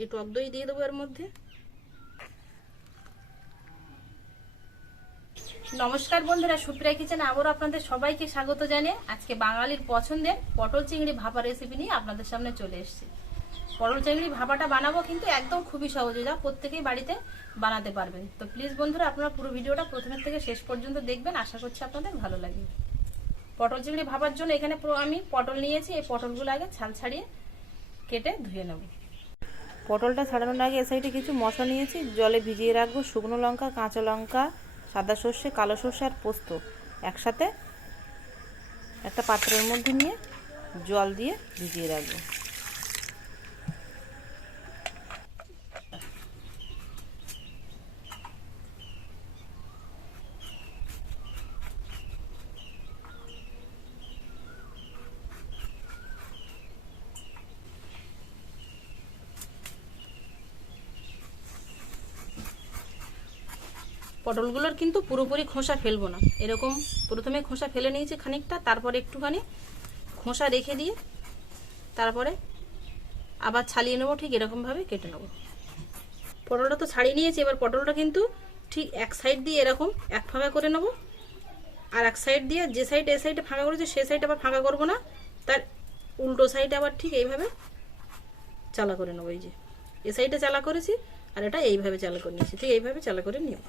এই টক দই দিয়ে দেবো এর মধ্যে। নমস্কার বন্ধুরা, সুপ্রিয়া কিচেনে আবারও আপনাদের সবাইকে স্বাগত জানিয়ে আজকে বাঙালির পছন্দের পটল চিংড়ি ভাপা রেসিপি নিয়ে আপনাদের সামনে চলে এসেছি। পটল চিংড়ি ভাপাটা বানাবো কিন্তু একদম খুবই সহজে, যা প্রত্যেকেই বাড়িতে বানাতে পারবেন। তো প্লিজ বন্ধুরা আপনারা পুরো ভিডিওটা প্রথমের থেকে শেষ পর্যন্ত দেখবেন, আশা করছি আপনাদের ভালো লাগবে। পটল চিংড়ি ভাপার জন্য এখানে আমি পটল নিয়েছি। এই পটলগুলো আগে ছাল ছাড়িয়ে কেটে ধুয়ে নেব। পটলটা ছাড়ানোর আগে এ সাইডে কিছু মশলা নিয়েছি, জলে ভিজিয়ে রাখবো। শুকনো লঙ্কা, কাঁচা লঙ্কা, সাদা সর্ষে, কালো সর্ষে আর পোস্ত একসাথে একটা পাত্রের মধ্যে নিয়ে জল দিয়ে ভিজিয়ে রাখবো। পটলগুলোর কিন্তু পুরোপুরি খোসা ফেলবো না, এরকম প্রথমে খোসা ফেলে নিয়েছি খানিকটা, তারপরে একটুখানি খোসা রেখে দিয়ে তারপরে আবার ছালিয়ে নেবো। ঠিক এরকমভাবে কেটে নেবো। পটলটা তো ছাড়িয়ে নিয়েছি, এবার পটলটা কিন্তু ঠিক এক সাইড দিয়ে এরকম এক ফাঁকা করে নেবো, আর এক সাইড দিয়ে যে সাইড এ সাইডে ফাঁকা করেছে সে সাইড আবার ফাঁকা করবো না, তার উল্টো সাইডে আবার ঠিক এইভাবে চালা করে নেবো। এই যে এ সাইডে চালা করেছি আর এটা এইভাবে চালা করে নিয়েছি, ঠিক এইভাবে চালা করে নেব।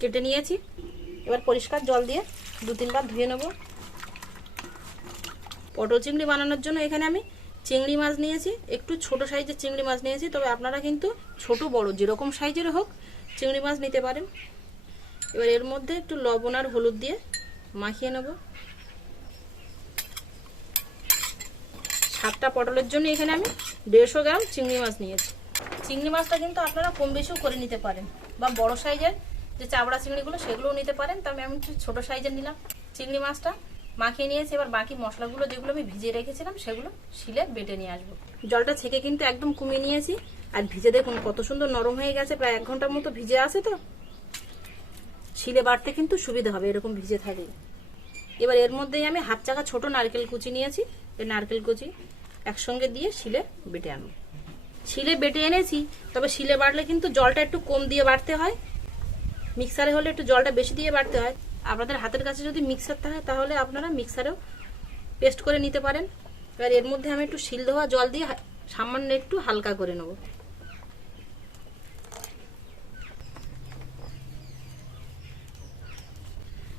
কেটে নিয়েছি, এবার পরিষ্কার জল দিয়ে 2-3 বার ধুয়ে নেব। পটল চিংড়ি বানানোর জন্য এখানে আমি চিংড়ি মাছ নিয়েছি, একটু ছোট সাইজের চিংড়ি মাছ নিয়েছি, তবে আপনারা কিন্তু ছোট বড় যেরকম সাইজের হোক চিংড়ি মাছ নিতে পারেন। এবার এর মধ্যে একটু লবণ আর হলুদ দিয়ে মাখিয়ে নেব। 7টা পটলের জন্য এখানে আমি 150 গ্রাম চিংড়ি মাছ নিয়েছি। চিংড়ি মাছটা কিন্তু আপনারা কম বেশিও করে নিতে পারেন, বা বড় সাইজের যে চাবড়া চিংড়িগুলো সেগুলোও নিতে পারেন, তবে আমি একটু ছোট সাইজের নিলাম। চিংড়ি মাছটা মাখিয়ে নিয়েছি, এবার বাকি মশলাগুলো যেগুলো আমি ভিজিয়ে রেখেছিলাম সেগুলো শিলে বেটে নিয়ে আসবো। জলটা ছেঁকে কিন্তু একদম কমিয়ে নিয়েছি, আর ভিজে দেখুন কত সুন্দর নরম হয়ে গেছে, প্রায় 1 ঘন্টার মতো ভিজে আছে। তো শিলে বাটতে কিন্তু সুবিধা হবে এরকম ভিজে থাকে। এবার এর মধ্যেই আমি 1/2 চাকা ছোট নারকেল কুচি নিয়েছি, এই নারকেল কুচি একসঙ্গে দিয়ে শিলে বেটে আনবো। শিলে বেটে এনেছি, তবে শিলে বাটলে কিন্তু জলটা একটু কম দিয়ে বাটতে হয়, মিক্সারে হলে একটু জলটা বেশি দিয়ে বাটতে হয়। আপনাদের হাতের কাছে যদি মিক্সার থাকে তাহলে আপনারা মিক্সারেও পেস্ট করে নিতে পারেন। এবার এর মধ্যে আমি একটু শিল ধোয়া জল দিয়ে সামান্য একটু হালকা করে নেব।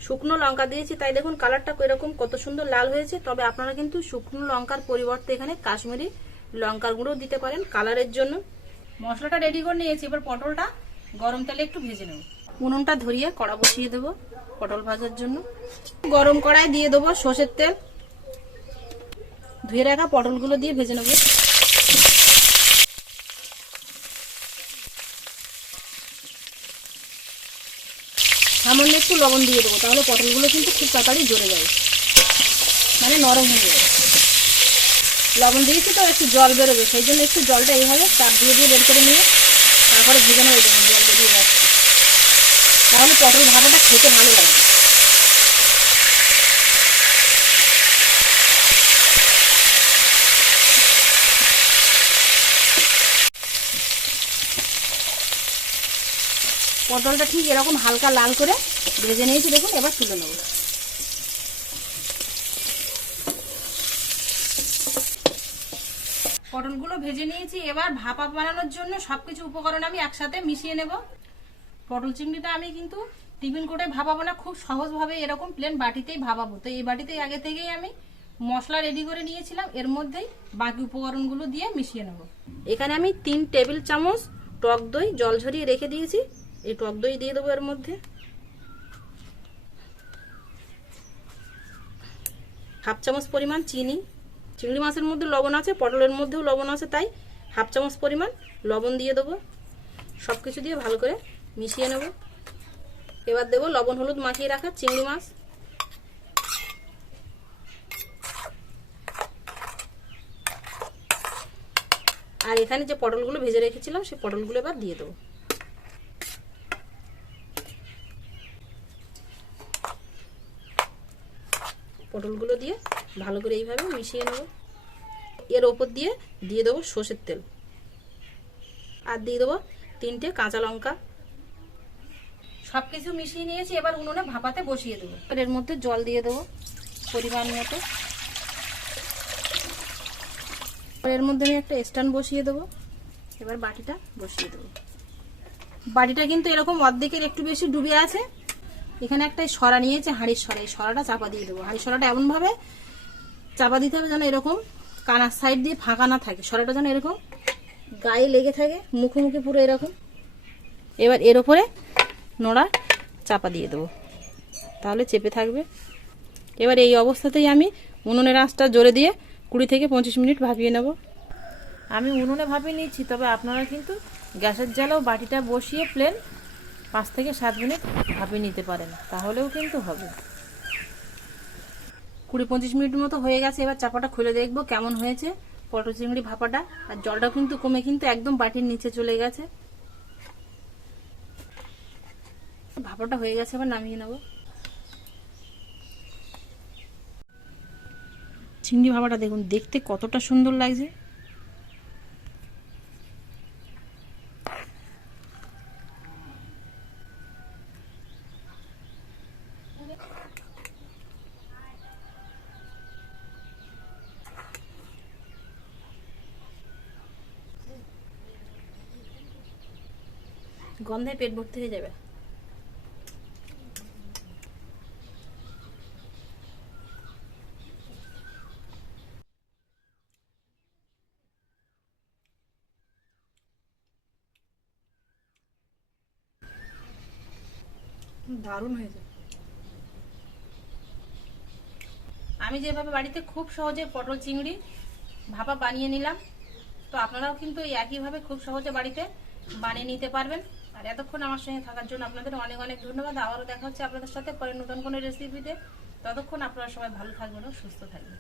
শুকনো লঙ্কা দিয়েছি, তাই দেখুন কালারটা এরকম কত সুন্দর লাল হয়েছে। তবে আপনারা কিন্তু শুকনো লঙ্কার পরিবর্তে এখানে কাশ্মীরি লঙ্কার গুঁড়ো দিতে পারেন কালারের জন্য। মশলাটা রেডি করে নিয়েছি, এবার পটলটা গরম তেলে একটু ভেজে নেব। উনুনটা ধরিয়ে কড়া বসিয়ে দেবো পটল ভাজার জন্য। গরম কড়ায় দিয়ে দেবো সর্ষের তেল, ধুয়ে রাখা পটলগুলো দিয়ে ভেজে নেব। সামান্য একটু লবণ দিয়ে দেবো, তাহলে পটলগুলো কিন্তু খুব তাড়াতাড়ি জ্বলে যাবে, মানে নরম হয়ে যাবে। লবণ দিয়েছি তো একটু জল বেরোবে, সেই জন্য একটু জলটা এইভাবে চাপ দিয়ে দিয়ে বের করে নিয়ে তারপরে ভেজে নেবো। জল বেরিয়ে যাচ্ছে, তাহলে পটল ভাজাটা খেতে ভালো লাগবে। পটলটা ঠিক এরকম হালকা লাল করে ভেজে নিয়েছি, দেখুন এবার তুলে নেব। পটলগুলো ভেজে নিয়েছি, এবার ভাপা বানানোর জন্য সবকিছু উপকরণ আমি একসাথে মিশিয়ে নেব। পটল চিংড়িটা আমি কিন্তু টিফিন কোটে ভাপাবো না, খুব সহজভাবে এরকম প্লেন বাটিতেই ভাপাবো। তো এই বাটিতেই আগে থেকেই আমি মশলা রেডি করে নিয়েছিলাম, এর মধ্যেই বাকি উপকরণগুলো দিয়ে মিশিয়ে নেব। এখানে আমি 3 টেবিল চামচ টক দই জল ঝরিয়ে রেখে দিয়েছি, এই টক দই দিয়ে দেবো এর মধ্যে। 1/2 চামচ পরিমাণ চিনি, চিংড়ি মাছের মধ্যে লবণ আছে, পটলের মধ্যেও লবণ আছে, তাই 1/2 চামচ পরিমাণ লবণ দিয়ে দেবো। সবকিছু দিয়ে ভালো করে মিশিয়ে নেব। এবার দেবো লবণ হলুদ মাখিয়ে রাখা চিংড়ি মাছ, আর এখানে যে পটলগুলো ভেজে রেখেছিলাম সেই পটলগুলো এবার দিয়ে দেবো। পটলগুলো দিয়ে ভালো করে এইভাবে মিশিয়ে নেব। এর ওপর দিয়ে দেবো সর্ষের তেল, আর দিয়ে দেবো 3টে কাঁচা লঙ্কা। সবকিছু মিশিয়ে নিয়েছি, এবার উনুনে ভাপাতে বসিয়ে দেবো। এর মধ্যে জল দিয়ে দেবো পরিমাণ মতো। এর মধ্যে আমি একটা স্ট্যান্ড বসিয়ে দেবো। এবার বাটিটা বসিয়ে দেবো। বাটিটা কিন্তু এরকম অর্ধেকের একটু বেশি ডুবে আছে। এখানে একটা সরা নিয়েছে, হাঁড়ির সরা, এই সরাটা চাপা দিয়ে দেবো। হাঁড়ির সরাটা এমনভাবে চাপা দিতে হবে যেন এরকম কানার সাইড দিয়ে ফাঁকা না থাকে, সরাটা যেন এরকম গায়ে লেগে থাকে, মুখোমুখি পুরো এরকম। এবার এর ওপরে নোড়া চাপা দিয়ে দেবো, তাহলে চেপে থাকবে। এবার এই অবস্থাতেই আমি উনুনের আঁচটা জোরে দিয়ে 20 থেকে 25 মিনিট ভাপিয়ে নেব। আমি উনুনে ভাপিয়ে নিচ্ছি, তবে আপনারা কিন্তু গ্যাসের জ্বালাও বাটিটা বসিয়ে প্লেন 5 থেকে 7 মিনিট ভাপিয়ে নিতে পারেন, তাহলেও কিন্তু হবে। 20-25 মিনিট মতো হয়ে গেছে। এবার চাপাটা খুলে দেখবো কেমন হয়েছে পটল চিংড়ি ভাপাটা। আর জলটাও কিন্তু কমে কিন্তু একদম বাটির নিচে চলে গেছে। ভাপাটা হয়ে গেছে, এবার নামিয়ে নেব। চিংড়ি ভাপাটা দেখুন দেখতে কতটা সুন্দর লাগছে। গন্ধে পেট ভর্তি হয়ে যাবে। দারুণ হয়েছে। আমি যেভাবে বাড়িতে খুব সহজে পটল চিংড়ি ভাপা বানিয়ে নিলাম, তো আপনারাও কিন্তু এই একইভাবে খুব সহজে বাড়িতে বানিয়ে নিতে পারবেন। আর এতক্ষণ আমার সঙ্গে থাকার জন্য আপনাদের অনেক অনেক ধন্যবাদ। আবারও দেখা হচ্ছে আপনাদের সাথে পরে নতুন কোনো রেসিপিতে। ততক্ষণ আপনারা সবাই ভালো থাকবেন ও সুস্থ থাকবেন।